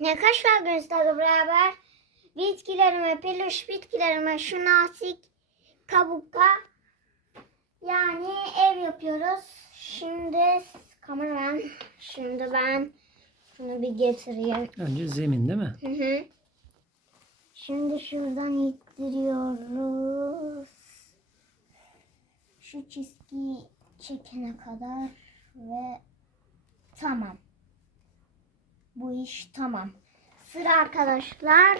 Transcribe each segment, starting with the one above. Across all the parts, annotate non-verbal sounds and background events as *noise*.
Ne kaç var gösterdi beraber? Bitkilerime, peluş bitkilerime şu nazik kabukka yani ev yapıyoruz. Şimdi kameraman, şimdi ben şunu bir getireyim. Önce zemin değil mi? Hı hı. Şimdi şuradan ittiriyoruz. Şu çizgiyi çekene kadar ve tamam. Bu iş tamam. Sıra arkadaşlar.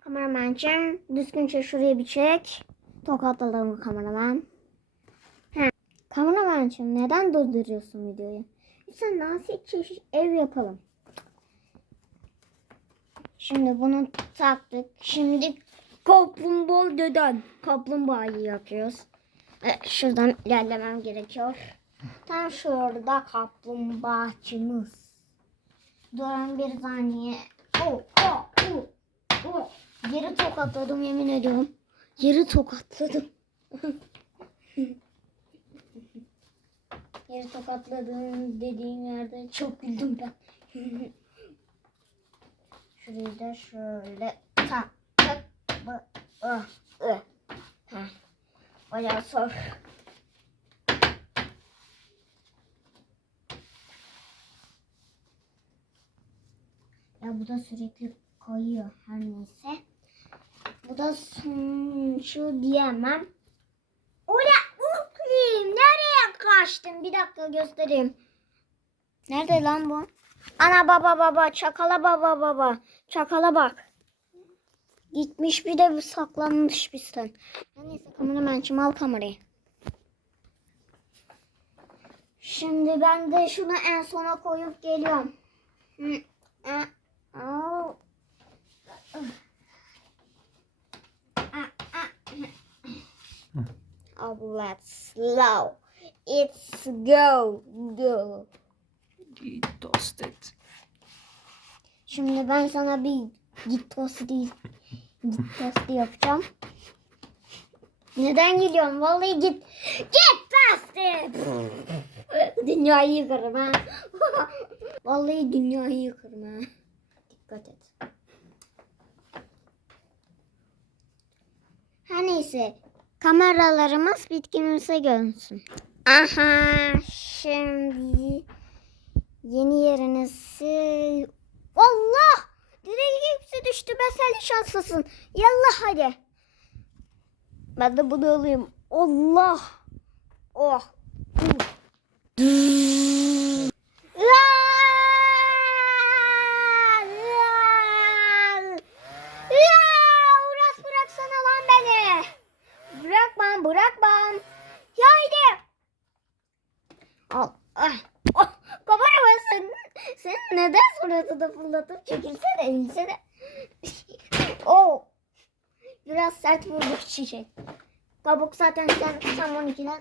Kameramancım düzgünce şuraya bir çek. Tokatladım kameraman. He. Kameramancım neden durduruyorsun videoyu? Sen nazik ev yapalım. Şimdi bunu taktık. Şimdi kaplumbağa deden kaplumbağayı yapıyoruz. E, şuradan ilerlemem gerekiyor. Tam şurada kaplumbağacımız. Durun bir saniye. Oh, oh, oh, oh. Yeri tokatladım yemin ediyorum. Yeri tokatladım. Yeri tokatladım dediğim yerde çok güldüm ben. Şurayı da şöyle tak tak ı. Heh. Bayağı zor. Bu da sürekli kayıyor her neyse. Bu da şu diyemem. Ola uklayayım. Nereye kaçtın? Bir dakika göstereyim. Nerede lan bu? Ana baba baba çakala baba baba. Çakala bak. Gitmiş bir de saklanmış bizden. Ya Neyse kameramançım al kamerayı. Şimdi ben de şunu en sona koyup geliyorum. Hı, hı. Oh, let's slow. It's go go. Git tost et. Şimdi ben sana bir git tostu değil. Git tostu yapacağım. Neden geliyorsun? Vallahi git. Git tostu. *laughs* dünyayı yıkarım ha. *laughs* Vallahi dünyayı yıkarım ha. Dikkat et. Her neyse. Kameralarımız bitkimize görünsün. Aha şimdi yeni yerinizi Allah! Direkt hepsi düştü. Ben sen şanslısın. Yallah hadi. Ben de bunu alayım. Allah! Oh! Uras bıraksana lan beni. Bırakmam bırakmam. Ya haydi. Al. Ah. Oh, kamerama sen, sen neden suratını fırlatıp çekilsene eğilsene. *laughs* oh. Biraz sert vurduk çiçek. Kabuk zaten sen tam 12'den.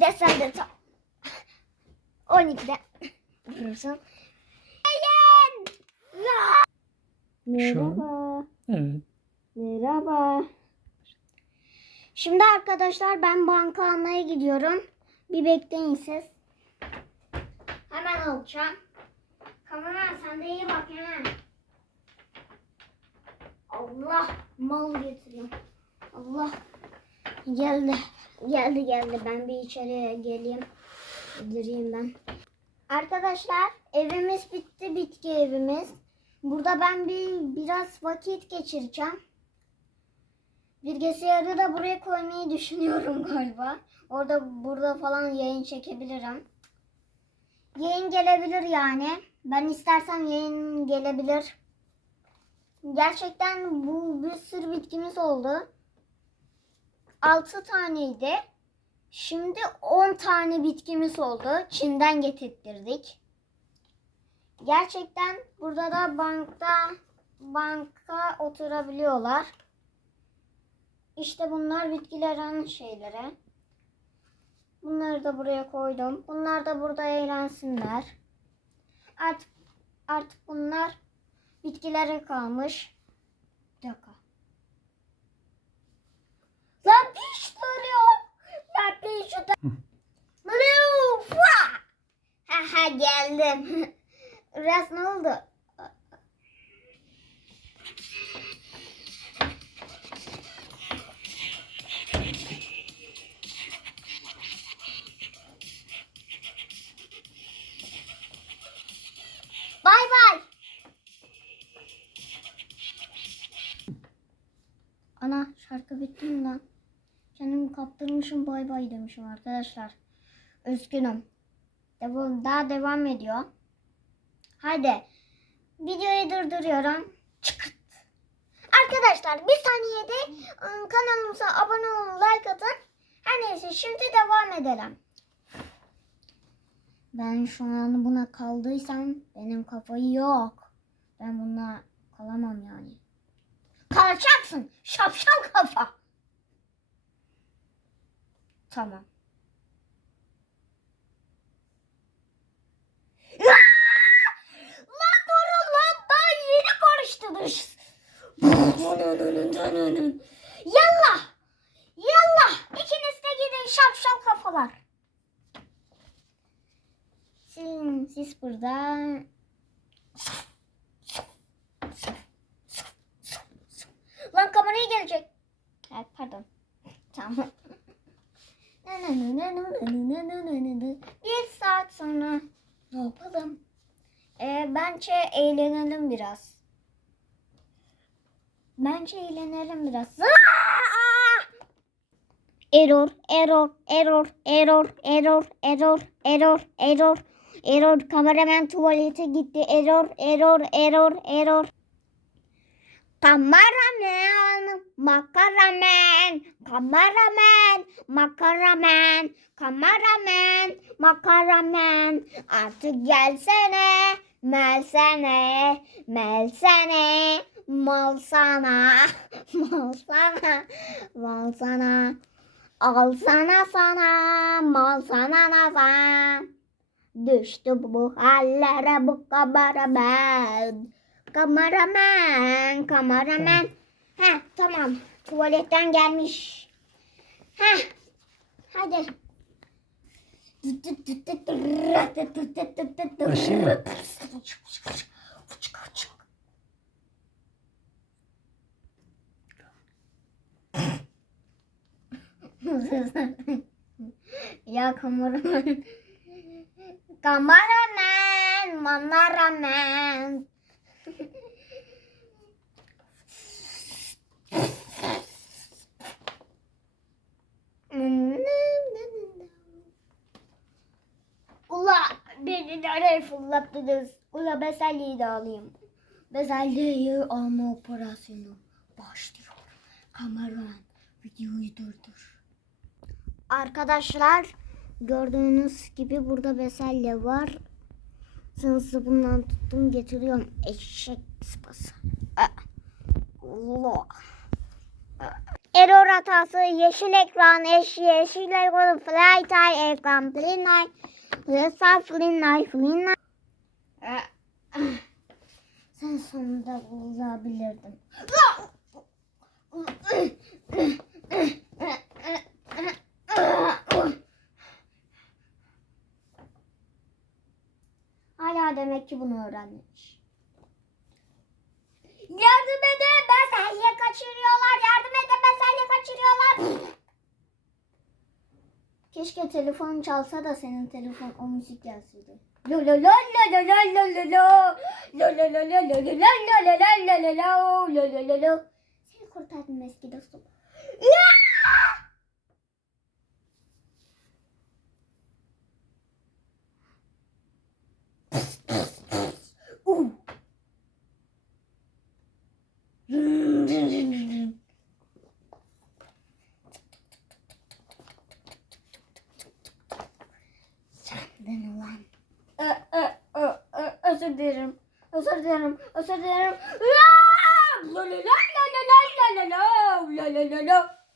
De sen de tam 12'de vurursun. An- Merhaba. Evet. Merhaba. Şimdi arkadaşlar ben banka almaya gidiyorum. Bir bekleyin siz. Hemen alacağım. Kameraman sen de iyi bak hemen. Allah mal getiriyor. Allah geldi. Geldi geldi. Ben bir içeriye geleyim. Gireyim ben. Arkadaşlar evimiz bitti. Bitki evimiz. Burada ben bir biraz vakit geçireceğim. Bilgisayarı da buraya koymayı düşünüyorum galiba. Orada burada falan yayın çekebilirim. Yayın gelebilir yani. Ben istersem yayın gelebilir. Gerçekten bu bir sürü bitkimiz oldu. 6 taneydi. Şimdi 10 tane bitkimiz oldu. Çin'den getirttirdik. Gerçekten burada da bankta banka oturabiliyorlar. İşte bunlar bitkilerin şeyleri. Bunları da buraya koydum. Bunlar da burada eğlensinler. Artık artık bunlar bitkilere kalmış. Bir dakika. Lan piş duruyor. Lan piş duruyor. Ha ha geldim. *laughs* Biraz ne oldu? Bay bay. Ana şarkı bitti mi lan? Kendimi kaptırmışım bay bay demişim arkadaşlar. Üzgünüm. Devam, daha devam ediyor. Hadi. Videoyu durduruyorum. Çıkırt. Arkadaşlar bir saniyede ıı, kanalımıza abone olun, like atın. Her neyse şimdi devam edelim. Ben şu an buna kaldıysam benim kafayı yok. Ben buna kalamam yani. Kalacaksın şapşal kafa. Tamam. Lan durun lan daha yeni konuştunuz. Yallah. Yallah. İkiniz de gidin şapşal kafalar. Siz, siz burada Lan kameraya gelecek. Ha, pardon. Tamam. Bir saat sonra ne yapalım? Ee, bence eğlenelim biraz. Bence eğlenelim biraz. Error, error, error, error, error, error, error, error, error. Kameraman tuvalete gitti. Error, error, error, error. Kameraman, makaraman, kameraman, makaraman, kameraman, makaraman. Artık gelsene, Mel sene, mel sene, mal sana, mal sana, mal sana. Al sana sana, mal sana nafa. Düştü bu hallere bu kabara ben. Kameraman, kameraman. Ha tamam, tuvaletten gelmiş. Ha, hadi. Aşırı. Şey ya kameraman. Kameraman, kameraman. Ula beni nereye fırlattınız? Ula bezelyeyi de alayım. Bezelyeyi alma operasyonu başlıyor. Kameraman videoyu durdur. Arkadaşlar gördüğünüz gibi burada bezelye var. Sınısı bundan tuttum getiriyorum. Eşek sıpası. Ah. Allah. Error hatası yeşil ekran eş yeşil ekran fly tie ekran fly Yasa fly fly Sen sonunda bulabilirdin. Hala demek ki bunu öğrenmiş. Yardım edin bezelye kaçırıyorlar. Yardım edin bezelye kaçırıyorlar. Keşke telefon çalsa da senin telefon o müzik gelseydi. Lo lo lo lo lo lo lo lo lo. Lo lo lo lo lo lo lo lo lo lo lo lo lo lo lo. Seni kurtardım eski dostum. Ya! Dilerim. Özür dilerim. Özür dilerim. Aa! La la la la la la la la la la la la.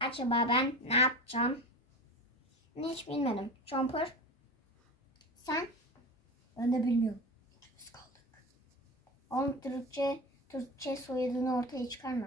Acaba ben ne yapacağım? Hiç bilmedim. Chomper. Sen? Ben de bilmiyorum. Biz kaldık. Oğlum Türkçe, Türkçe soyadını ortaya çıkarma.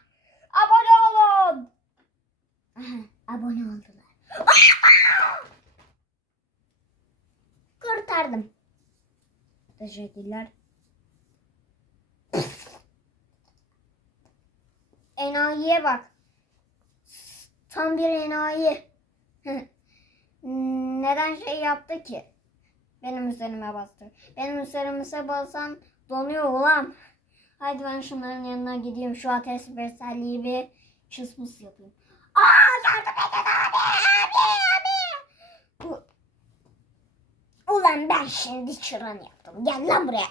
Abone olun. *laughs* Abone oldular. *laughs* Kurtardım. Teşekkürler. *laughs* Enayiye bak. Tam bir enayi. Neden şey yaptı ki? Benim üzerime bastı. Benim üzerime basan donuyor ulan. Haydi ben şunların yanına gideyim. Şu ateş beselliği bir çısmıs yapayım. Aa yardım edin abi abi abi. Ulan ben şimdi çıran yaptım. Gel lan buraya.